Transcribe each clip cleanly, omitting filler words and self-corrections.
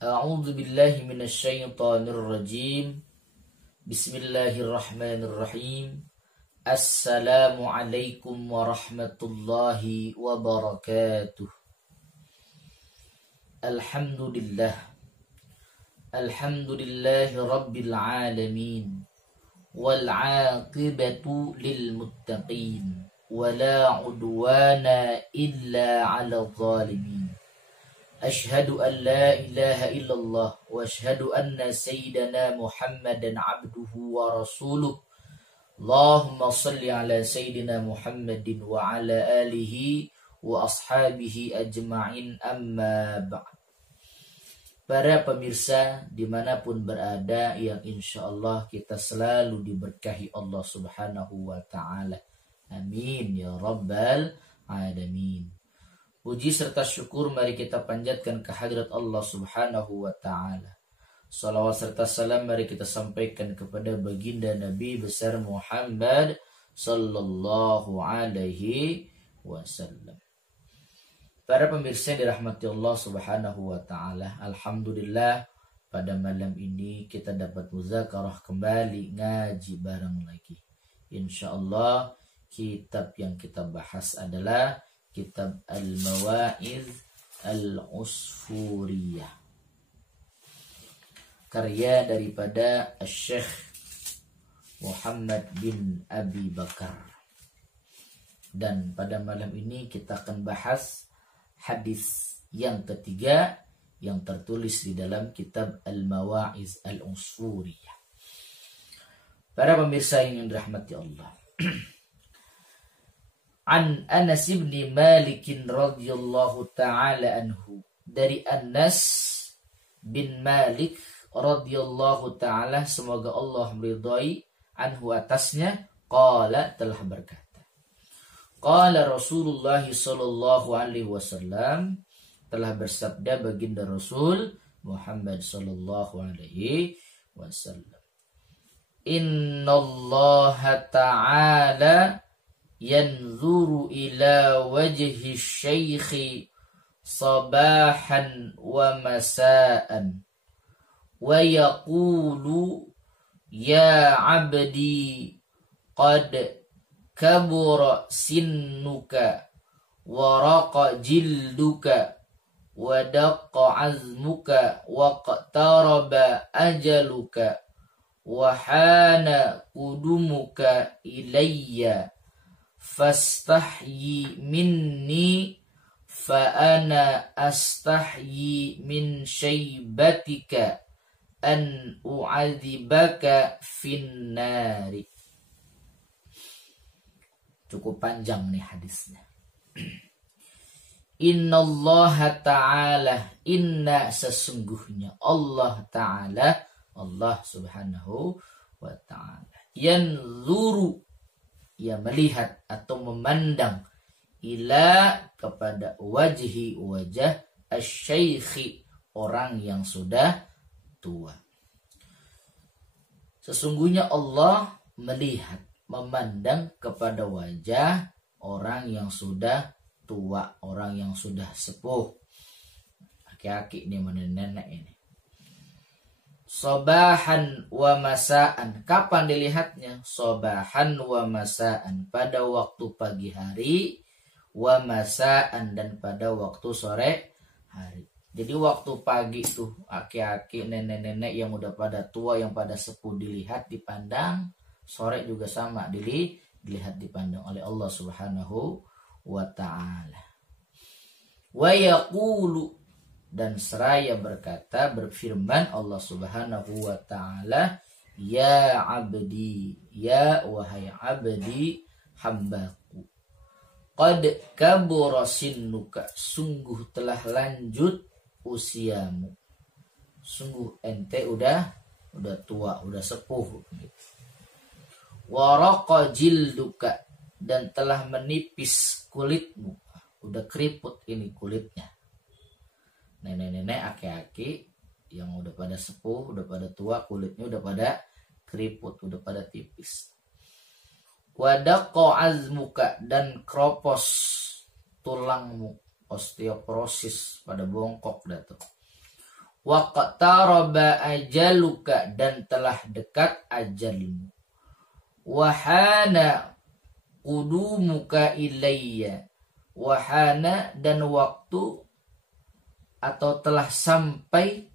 A'udzu billahi minasyaitonir rajim. Bismillahirrahmanirrahim. Assalamualaikum warahmatullahi wabarakatuh. Alhamdulillah. Alhamdulillahi rabbil alamin. Wal 'aqibatu lil muttaqin. Wala 'udwana illa 'alal zalimin. Ashhadu an la ilaha illallah wa ashhadu anna sayyidana Muhammadan abduhu wa rasuluh. Allahumma salli ala sayyidina Muhammadin wa ala alihi wa ashabihi ajma'in, amma ba'd. Para pemirsa dimanapun berada, yang insya Allah kita selalu diberkahi Allah subhanahu wa ta'ala. Amin ya rabbal alamin. Puji serta syukur mari kita panjatkan kehadirat Allah subhanahu wa ta'ala. Salawat serta salam mari kita sampaikan kepada baginda Nabi besar Muhammad sallallahu alaihi wasallam. Para pemirsa yang dirahmati Allah subhanahu wa ta'ala, alhamdulillah pada malam ini kita dapat muzakarah kembali, ngaji bareng lagi. Insya Allah kitab yang kita bahas adalah kitab Al-Mawa'iz Al-Usfuriyah, karya daripada Syekh Muhammad bin Abi Bakar. Dan pada malam ini kita akan bahas hadis yang ketiga yang tertulis di dalam kitab Al-Mawa'iz Al-Usfuriyah. Para pemirsa yang dirahmati Allah, An Anas bin Malik radhiyallahu ta'ala anhu, dari Anas bin Malik radhiyallahu ta'ala, semoga Allah meridai, anhu atasnya, qala telah berkata, qala Rasulullah sallallahu alaihi wasallam, telah bersabda baginda Rasul Muhammad sallallahu alaihi wasallam, innallaha ta'ala yanzuru ila wajhi syaikhi sabahan wa masaan wa yaqulu ya abdi qad kabura sinnuka wa raqa jilduka wa daqqa azmuka wa qtaraba ajaluka wa hana qudumuka ilayya fastahyi minni fa ana astahyi min syaibatika an u'adzibaka finnari. Cukup panjang nih hadisnya. Innallaha ta'ala, inna sesungguhnya Allah ta'ala, Allah subhanahu wa ta'ala, yanzuru, ia melihat atau memandang, ila kepada wajhi, wajah, asy-syaikhi, orang yang sudah tua. Sesungguhnya Allah melihat, memandang kepada wajah orang yang sudah tua, orang yang sudah sepuh. Aki-aki ini, nenek ini. Sobahan wa masaan, kapan dilihatnya? Sobahan wa masaan, pada waktu pagi hari, wa masaan, dan pada waktu sore hari. Jadi waktu pagi tuh aki-aki, nenek-nenek yang udah pada tua, yang pada sepuh dilihat, dipandang. Sore juga sama, dilihat, dipandang oleh Allah subhanahu wa ta'ala. Wa yaqulu, dan seraya berkata, berfirman Allah subhanahu wa ta'ala, ya abdi, ya wahai abdi, hambaku, qad kabura sinnuka, sungguh telah lanjut usiamu, sungguh ente udah tua, udah sepuh gitu. Wa raqa jilduka, dan telah menipis kulitmu, udah keriput ini kulitnya. Nenek-nenek, aki-aki yang udah pada sepuh, udah pada tua, kulitnya udah pada keriput, udah pada tipis. Wa daqqa azmuka, dan kropos tulangmu, osteoporosis, pada bongkok dah tuh. waqtaraba ajaluka, dan telah dekat ajalmu, wahana qudumuka ilayya, wahana, dan waktu atau telah sampai,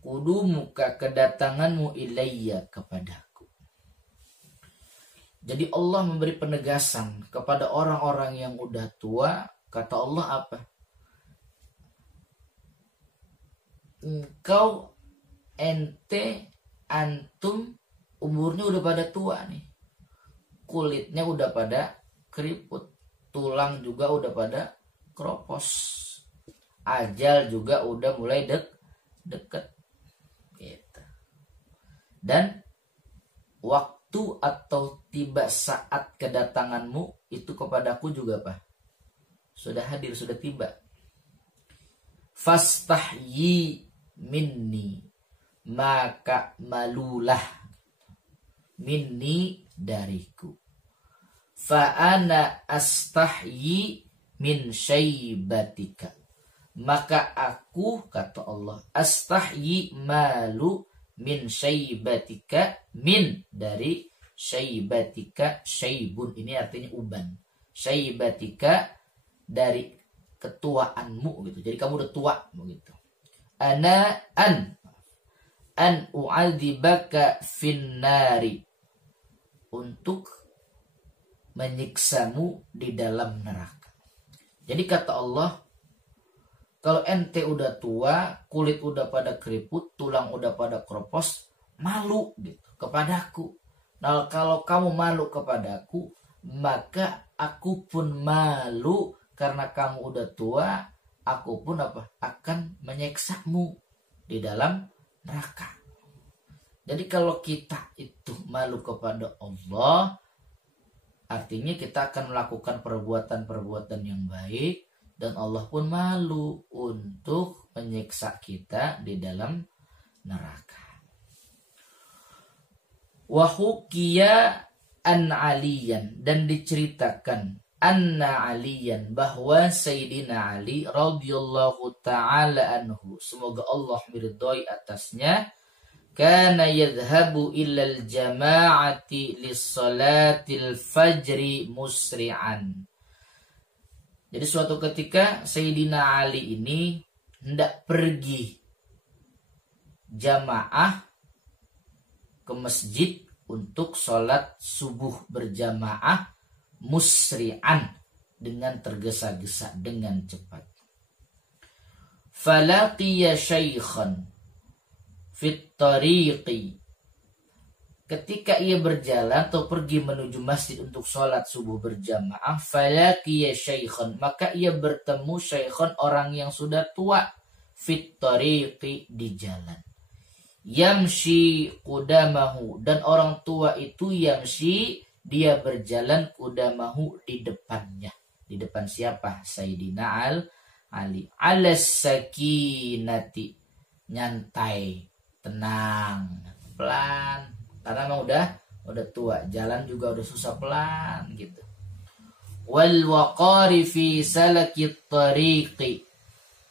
qudumuka, kedatanganmu, ilayya, kepadaku. Jadi Allah memberi penegasan kepada orang-orang yang udah tua. Kata Allah apa? Engkau, ente, antum umurnya udah pada tua nih. Kulitnya udah pada keriput, tulang juga udah pada keropos, ajal juga udah mulai deket gitu. Dan waktu atau tiba saat kedatanganmu itu kepadaku juga apa? Sudah hadir, sudah tiba. Fastahyi minni, maka malulah, minni, dariku. Fa'ana astahyi min syaibatika, maka aku, kata Allah, astahyi, malu, min syaibatika, min, dari syaibatika, syaibun ini artinya uban, syaibatika, dari ketuaanmu gitu. Jadi kamu udah tua begitu. Ana an u'adzibaka finnari, untuk menyiksamu di dalam neraka. Jadi kata Allah, kalau ente udah tua, kulit udah pada keriput, tulang udah pada keropos, malu gitu kepadaku. Nah, kalau kamu malu kepadaku, maka aku pun malu karena kamu udah tua. Aku pun apa? Akan menyiksamu di dalam neraka. Jadi kalau kita itu malu kepada Allah, artinya kita akan melakukan perbuatan-perbuatan yang baik, dan Allah pun malu untuk menyiksa kita di dalam neraka. Wahukiya an aliyan, dan diceritakan anna aliyan, bahwa Sayyidina Ali radhiyallahu ta'ala anhu, semoga Allah meridhai atasnya, kana yadhhabu ilal jama'ati lis-salatil fajri musri'an. Jadi suatu ketika Sayyidina Ali ini hendak pergi jamaah ke masjid untuk sholat subuh berjamaah, musri'an, dengan tergesa-gesa, dengan cepat. Falaqiya syaikhan fit tariqi, ketika ia berjalan atau pergi menuju masjid untuk sholat subuh berjamaah, falaqiya syaikhan, maka ia bertemu syaikhan, orang yang sudah tua, fit tariqi, di jalan. Yamshi qudamahu, dan orang tua itu yamshi, dia berjalan, qudamahu, di depannya. Di depan siapa? Sayyidina Ali. Alas sakinati, nyantai, tenang, pelan, karena memang udah tua, jalan juga udah susah, pelan gitu. Wal waqari fi salakit tariqi,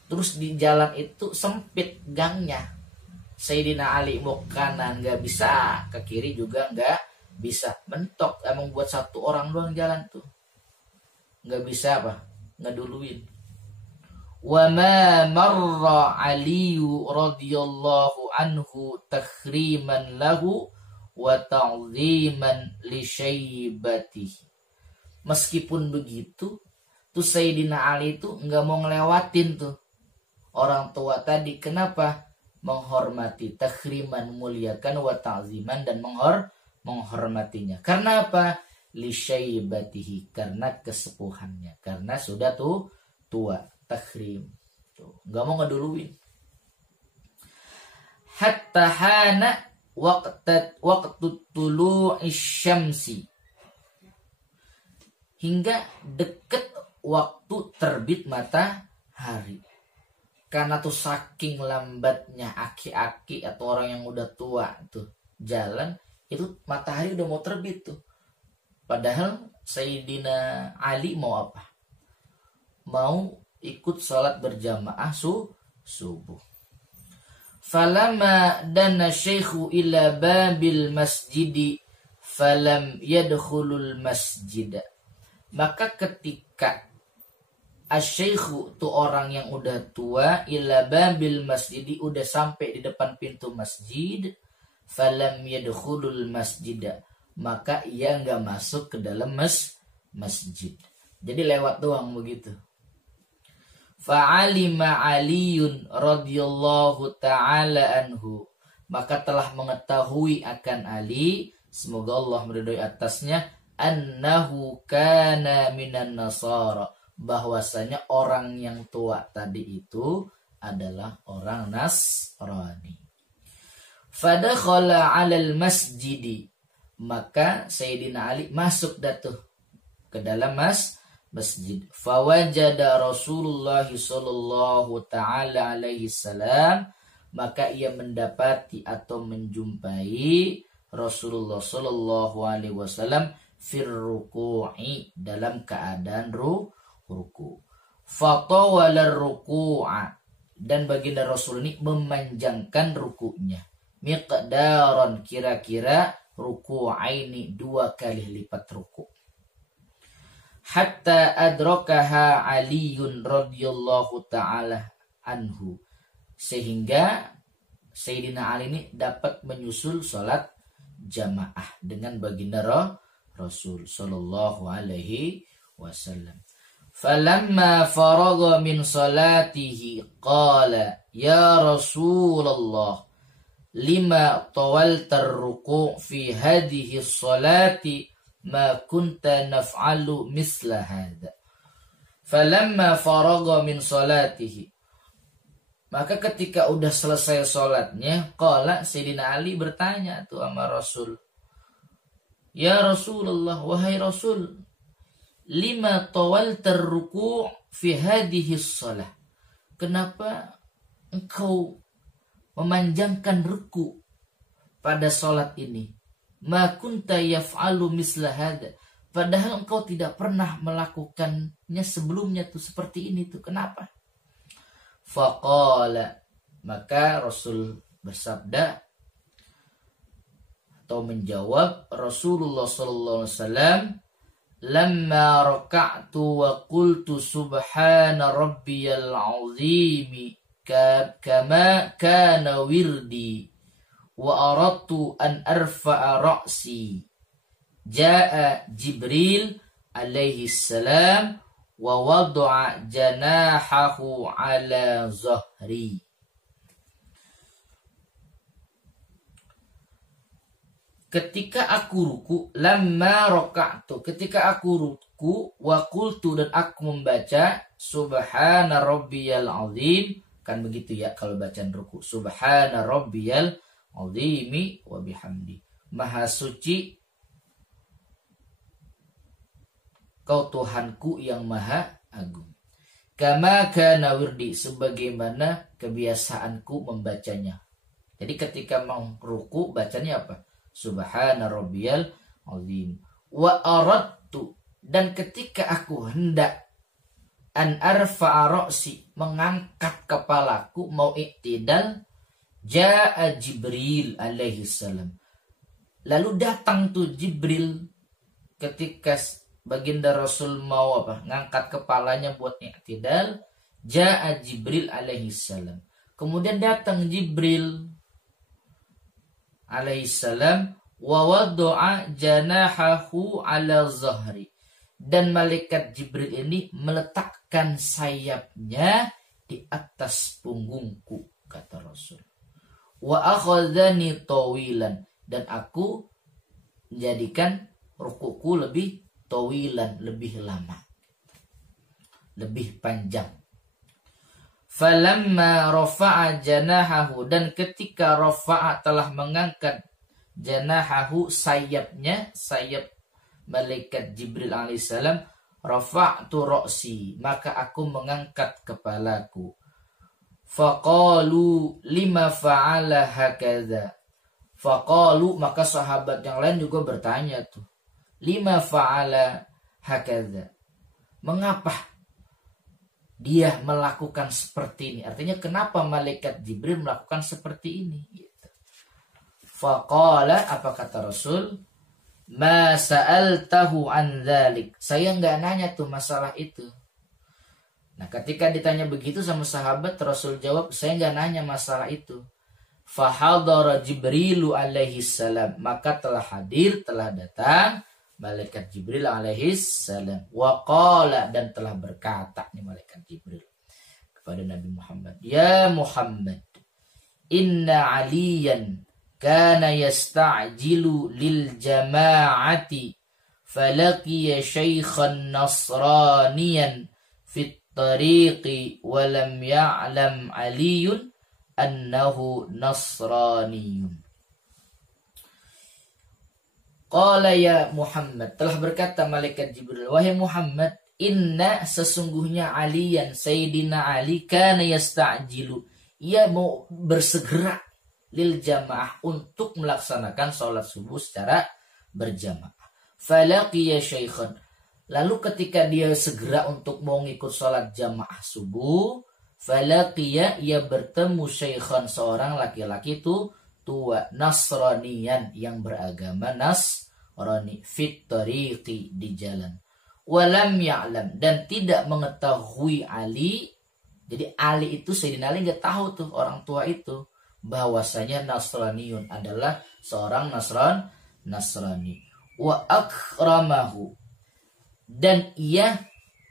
terus di jalan itu sempit gangnya. Sayyidina Ali mau kanan nggak bisa, ke kiri juga nggak bisa, mentok. Emang buat satu orang doang jalan tuh, nggak bisa apa, ngeduluin. Wa ma marra Ali radhiyallahu anhu takhriman lahu wa ta'ziman li syaibatihi. Meskipun begitu, tuh Sayyidina Ali itu nggak mau ngelewatin tuh orang tua tadi. Kenapa? Menghormati, takhriman, muliakan, wa ta'ziman, dan menghormatinya. Karena apa? Li syaibatihi, karena kesepuhannya, karena sudah tuh tua, takhrim, tuh nggak mau ngeduluin. Hatta hana waqtu tulu'i syamsi, hingga deket waktu terbit matahari. Karena tuh saking lambatnya aki-aki atau orang yang udah tua tuh jalan, itu matahari udah mau terbit tuh. Padahal Sayyidina Ali mau apa? Mau ikut sholat berjamaah subuh. Falamma dana syaikhu ila babil masjidi falam yadkhulul masjid. Maka ketika asy-syaikhu tu orang yang udah tua ila babil masjidi udah sampai di depan pintu masjid, falam yadkhulul masjid, maka ia enggak masuk ke dalam masjid. Jadi lewat doang begitu. Fa'alima Aliyun radhiyallahu ta'ala anhu, maka telah mengetahui akan Ali, semoga Allah meridhai atasnya, annahu kana minan nasara, bahwasanya orang yang tua tadi itu adalah orang Nasrani. Fadakhala 'alal masjidi, maka Sayyidina Ali masuk datuh ke dalam masjid. Fawajada Rasulullah sallallahu taala alaihi salam, maka ia mendapati atau menjumpai Rasulullah sallallahu alaihi wasallam fir ruku'i, dalam keadaan ruku. Fatawala ruku'a, dan baginda Rasul ini memanjangkan rukunya. Miqdaran, kira-kira ruku'aini, 2 kali lipat ruku. Hatta adrakaha Aliyun radhiyallahu ta'ala anhu, sehingga Sayyidina Ali ini dapat menyusul sholat jamaah dengan baginda Rasul sallallahu alaihi wasallam. Falamma faragha min salatihi qala ya Rasulullah lima tawalta ar-ruku' fi hadhihi as-salati ma kunta naf'alu misla hadha. Falamma faragha min salatihi, maka ketika udah selesai salatnya, qala Sayyidina Ali bertanya tuh sama Rasul, ya Rasulullah, wahai Rasul, lima tawalta ar-ruku' fi hadhihi as-salah, kenapa engkau memanjangkan ruku pada salat ini? Ma kunta yaf'alu misla hada, padahal engkau tidak pernah melakukannya sebelumnya tuh seperti ini tuh, kenapa? Faqala, maka Rasul bersabda atau menjawab Rasulullah sallallahu alaihi wasallam, lamma raka'tu wa qultu subhana rabbiyal azim kama kana wirdi wa aradtu an arfa'a ra'si jaa Jibril alaihi salam wa wada'a janahahu ala zahri. Ketika aku ruku, lamma raka'tu, ketika aku ruku, wa qultu, dan aku membaca subhana rabbiyal azim, kan begitu ya kalau bacaan ruku, subhana rabbiyal azimi wa bihamdi, maha suci kau Tuhanku yang maha agung. Kama kana wirdi, sebagaimana kebiasaanku membacanya. Jadi ketika mau ruku bacanya apa? Subhana rabbiyal azim. Wa aradtu, dan ketika aku hendak an arfa'a ra'si, mengangkat kepalaku, mau iktidal, jaa Jibril alaihi salam, lalu datang tuh Jibril ketika baginda Rasul mau apa? Ngangkat kepalanya buat iktidal, jaa Jibril alaihi salam. Kemudian datang Jibril alaihi salam, wa wada'a janahahu ala zahri, dan malaikat Jibril ini meletakkan sayapnya di atas punggungku, kata Rasul. Wa akhadhani tawilan, dan aku menjadikan rukuku lebih tawilan, lebih lama, lebih panjang. Falamma rafa'a janahahu, dan ketika rafa'a telah mengangkat janahahu, sayapnya, sayap malaikat Jibril alaihissalam, rafa'tu ra'si, maka aku mengangkat kepalaku. Faqalu lima fa'ala hakadha, faqalu, maka sahabat yang lain juga bertanya tuh, lima fa'ala hakadha, mengapa dia melakukan seperti ini. Artinya kenapa malaikat Jibril melakukan seperti ini? Gitu. Faqala, apa kata Rasul? Ma sa'altahu an dzalik. Saya nggak nanya tuh masalah itu. Nah, ketika ditanya begitu sama sahabat, Rasul jawab, saya nggak nanya masalah itu. Fahadara Jibrilu alaihi salam. Maka telah hadir, telah datang malaikat Jibril alaihi salam. Wa qala, dan telah berkata nih malaikat Jibril kepada Nabi Muhammad, ya Muhammad, inna aliyan kana yasta'jilu lil jama'ati falaqiya shaykhan nasraniyan fit tariqi wa lam ya'lam aliyun annahu nasraniyun. Qala ya Muhammad, telah berkata malaikat Jibril, wahai Muhammad, inna, sesungguhnya aliyan, Sayyidina Ali, kana yasta'jilu, ia mau bersegera lil jamaah, untuk melaksanakan sholat subuh secara berjamaah. Falaqiya syaikhan, lalu ketika dia segera untuk mau ngikut sholat jamaah subuh, falaqiya, ia bertemu syaikhan, seorang laki-laki itu tua, nasraniyan, yang beragama nasrani, fit tariqi, di jalan. Walam ya'lam, dan tidak mengetahui Ali. Jadi Ali itu, Sayyidina Ali nggak tahu tuh orang tua itu bahwasanya nasraniyun, adalah seorang nasrani. Wa akramahu, dan ia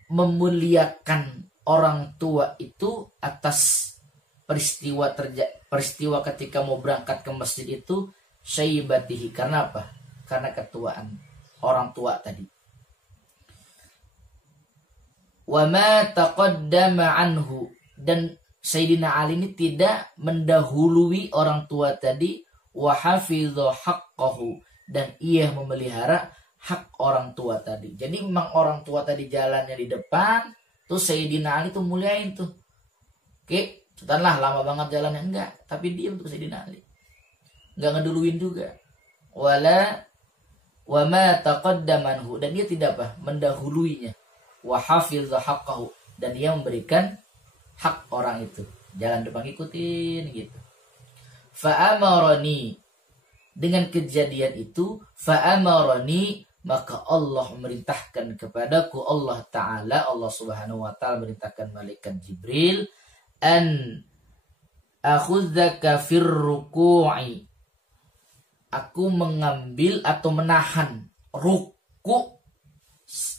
memuliakan orang tua itu atas peristiwa ketika mau berangkat ke masjid itu, syaibatihi, karena apa? Karena ketuaan orang tua tadi. Wa ma taqaddama anhu, dan Sayyidina Ali ini tidak mendahului orang tua tadi. Wa hafidha haqqahu, dan ia memelihara hak orang tua tadi. Jadi memang orang tua tadi jalannya di depan, tuh Sayyidina Ali tuh muliain tuh. Oke, setelah lama banget jalannya, enggak, tapi dia untuk Sayyidina Ali, enggak ngeduluin juga. Wa ma taqaddama anhu, dan dia tidak apa? Mendahuluinya. Wa hafidha haqqahu, dan dia memberikan hak orang itu, jalan depan ikutin gitu. Fa'amarani, dengan kejadian itu, fa'amarani, maka Allah memerintahkan kepadaku, Allah Ta'ala, Allah Subhanahu wa Ta'ala memerintahkan malaikat Jibril, an akhudzaka fir ruku'i, aku mengambil atau menahan ruku,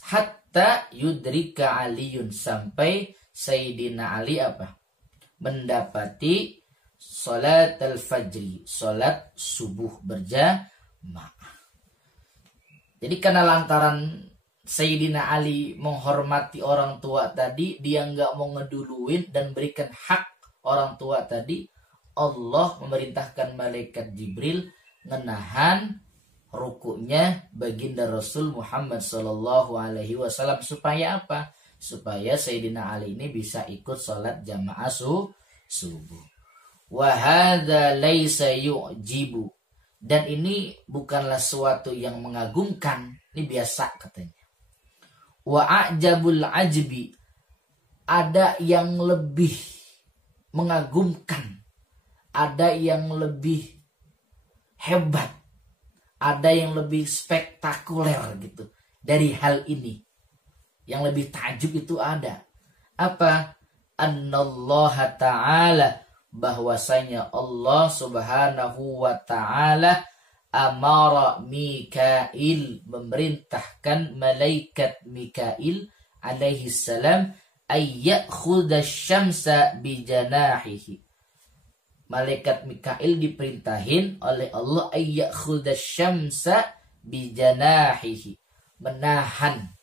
hatta yudrika Aliyun, sampai Sayyidina Ali apa? Mendapati salat al-fajri, salat subuh berjamaah. Jadi karena lantaran Sayyidina Ali menghormati orang tua tadi, dia nggak mau ngeduluin dan berikan hak orang tua tadi, Allah memerintahkan malaikat Jibril menahan rukuknya baginda Rasul Muhammad Sallallahu Alaihi Wasallam, supaya apa? Supaya Sayyidina Ali ini bisa ikut sholat jamaah subuh. Wa hadza laisa yu'jibu, dan ini bukanlah suatu yang mengagumkan, ini biasa katanya. Wa a'jabul ajbi, ada yang lebih mengagumkan, ada yang lebih hebat, ada yang lebih spektakuler gitu dari hal ini. Yang lebih takjub itu ada. Apa? Annallaha ta'ala, bahwasanya Allah Subhanahu wa ta'ala amara Mikail, memerintahkan malaikat Mikail alaihi salam ayyakhudha syamsa bijanahihi. Malaikat Mikail diperintahin oleh Allah ayyakhudha syamsa bijanahihi, menahan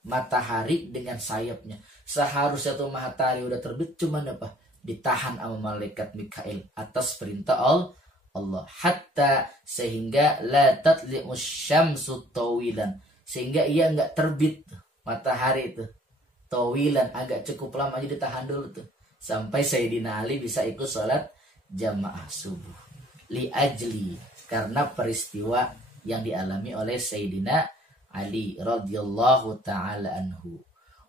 matahari dengan sayapnya. Seharusnya tuh matahari udah terbit, cuman apa? Ditahan sama malaikat Mikail atas perintah Allah. Hatta, sehingga la tatli'us syamsu tawilan, sehingga ia enggak terbit matahari itu tawilan, agak cukup lama, jadi ditahan dulu tuh sampai Sayyidina Ali bisa ikut sholat jamaah subuh. Li ajli, karena peristiwa yang dialami oleh Sayyidina Ali radhiyallahu ta'ala anhu.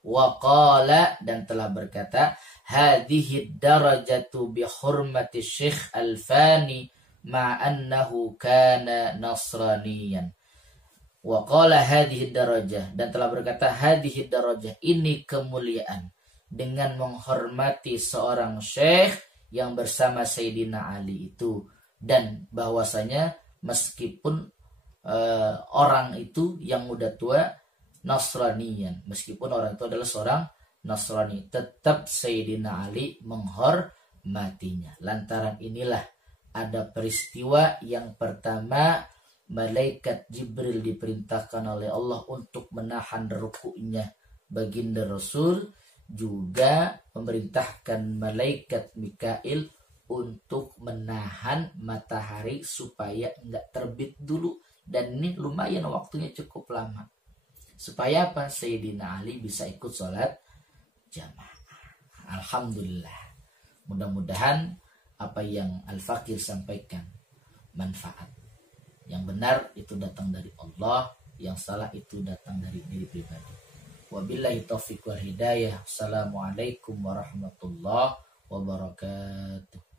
Wa qala, dan telah berkata, hadhihi darajatu bi hurmati Syekh Al-Fani ma'annahu kana nasraniyan. Wa qala hadhihi darajah, dan telah berkata hadhihi darajah, ini kemuliaan dengan menghormati seorang syekh yang bersama Sayyidina Ali itu, dan bahwasanya meskipun orang itu yang muda tua Nasraniyan, meskipun orang itu adalah seorang Nasrani, tetap Sayyidina Ali menghormatinya. Lantaran inilah ada peristiwa yang pertama, malaikat Jibril diperintahkan oleh Allah untuk menahan rukuknya baginda Rasul, juga memerintahkan malaikat Mikail untuk menahan matahari supaya enggak terbit dulu. Dan ini lumayan waktunya cukup lama. Supaya apa? Sayyidina Ali bisa ikut sholat jamaah. Alhamdulillah. Mudah-mudahan apa yang Al-Fakir sampaikan manfaat. Yang benar itu datang dari Allah, yang salah itu datang dari diri pribadi. Wabillahi taufiq wal hidayah. Assalamualaikum warahmatullahi wabarakatuh.